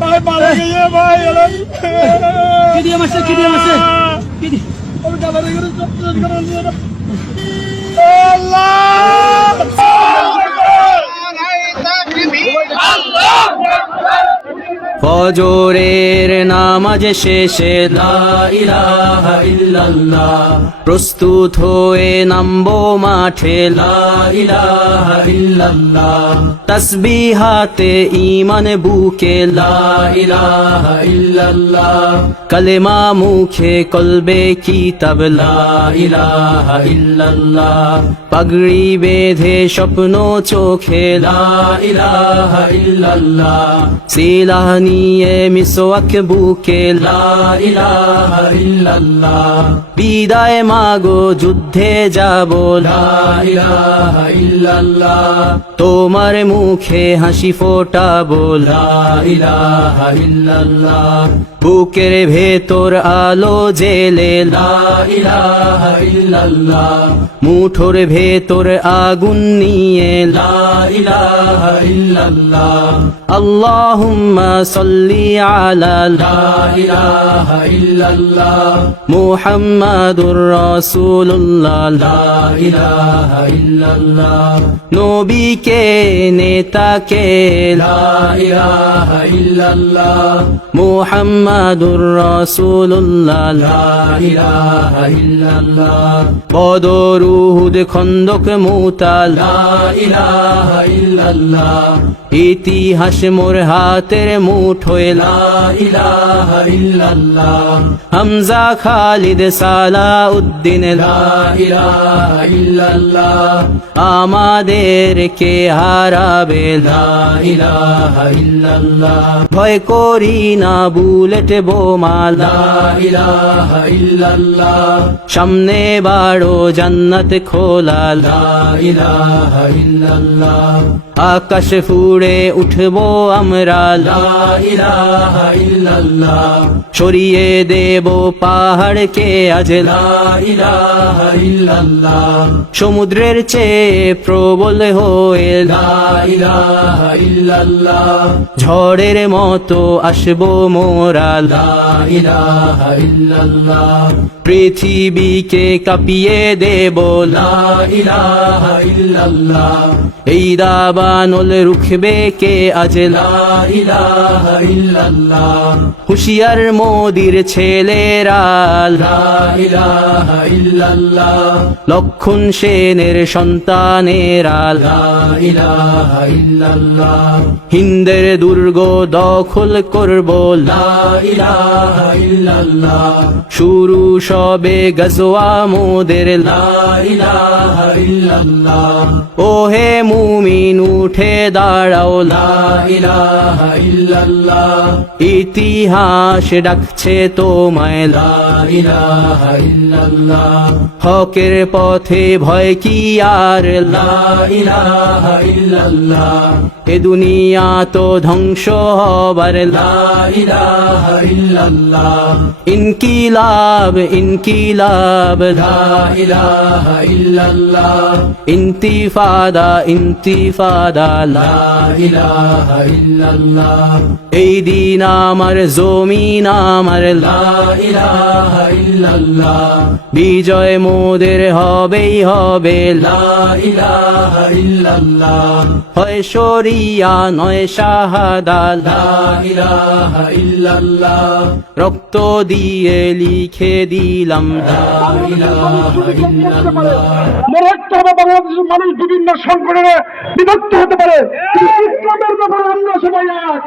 ভাই মারা গিয়ে ভাই কি দিয়ে মারছে কি দিয়ে আমি গালারে করে সব শেষ করে দিলাম। আল্লাহ ফজরের নামাজ শেষে লা ইলাহা ইল্লাল্লাহ প্রস্তুত হয়ে নামবো মাঠে লা ইলাহা ইল্লাল্লাহ তাসবিহাতে ঈমান বুকে লা ইলাহা ইল্লাল্লাহ কালেমা মুখে কলবে কিতাব লা ইলাহা ইল্লাল্লাহ পাগড়ি বেঁধে স্বপ্ন চোখে লা ইলাহা ইল্লাল্লাহ সিলাহ নিয়ে মিসওয়াক বুকে লা ইলাহা ইল্লাল্লাহ বিদায় মাগো যুদ্ধে যাব লা ইলাহা ইল্লাল্লাহ তোমার মুখে হাসি ফোটাবো লা ইলাহা ইল্লাল্লাহ বুকের ভেতর আলো জেলে লা ইলাহা ইল্লাল্লাহ মুঠোর ভেতর আগুন নিয়ে লা ইলাহা ইল্লাল্লাহ আল্লাহুম্মা সাল্লি আলা লা ইলাহা ইল্লাল্লাহ মুহাম্মাদুর রাসূলুল্লাহ লা ইলাহা ইল্লাল্লাহ নবীকে নেতাকে লা ইলাহা ইল্লাল্লাহ মুহাম্মাদুর রাসূলুল্লাহ লা ইলাহা ইল্লাল্লাহ বদর উহুদ খন্দক মুতা লা ইলাহা ইল্লাল্লাহ ইতিহাস মোর হাতের মুঠোয় লা ইলাহা ইল্লাল্লাহ হামজা খালিদ সালাউদ্দিন লা ইলাহা ইল্লাল্লাহ আমাদেরকে হারাবে লা ইলাহা ইল্লাল্লাহ ভয় করি না বুলেট বোমা লা ইলাহা ইল্লাল্লাহ সামনে বাড়ো জান্নাত খোলা লা ইলাহা ইল্লাল্লাহ আকাশ ফুড়ে উঠবো আমরা লা ইলাহা ইল্লাল্লাহ সরিয়ে দেব পাহাড়কে আজ লা ইলাহা ইল্লাল্লাহ সমুদ্রের চেয়ে প্রবল হয়ে লা ইলাহা ইল্লাল্লাহ ঝড়ের মতো আসবো মোরা লা ইলাহা ইল্লাল্লাহ পৃথিবীকে কাঁপিয়ে দেব লা ইলাহা ইল্লাল্লাহ এই দাবানল রুখবে কে আজ লা ইলাহা ইল্লাল্লাহ হুশিয়ার মোদির ছেলেরা লা ইলাহা ইল্লাল্লাহ লক্ষণ সেনের সন্তানেরা লা ইলাহা ইল্লাল্লাহ হিন্দের দুর্গ দখল করব লা ইলাহা ইল্লাল্লাহ শুরু সবে গজওয়া মোদের লা ইলাহা ইল্লাল্লাহ ওহে মুমিন উঠে দাঁড়াও লা ইলাহা ইল্লাল্লাহ ইতিহাস ডাকছে তোমায় লা ইলাহা ইল্লাল্লাহ হকের পথে ভয় কি আর লা ইলাহা ইল্লাল্লাহ এ দুনিয়া তো ধ্বংস হবার লা ইলাহা ইল্লাল্লাহ ইনকিলাব ইনকিলাব লা ইলাহা ইল্লাল্লাহ ইন্তিফাদা ইন্তিফাদা লা ইলাহা ইল্লাল্লাহ এই দিন আমার জমিন আমার লা ইলাহা ইল্লাল্লাহ বিজয় মোদের হবেই হবে লা ইলাহা ইল্লাল্লাহ হয় শরিয়া নয় শাহাদা লা ইলাহা ইল্লাল্লাহ রক্ত দিয়ে লিখে দিলাম লা ইলাহা ইল্লাল্লাহ মরতে হবে। বাংলাদেশের মানুষ বিভিন্ন সংগঠনে বিভক্ত হতে পারে, কিন্তু ইসলামের ব্যাপারে আমরা সবাই এক।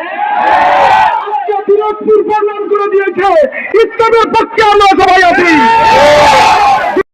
আজকে দিনাজপুর প্রমাণ করে দিয়েছে ইসলামের পক্ষে আমরা সবাই আছি।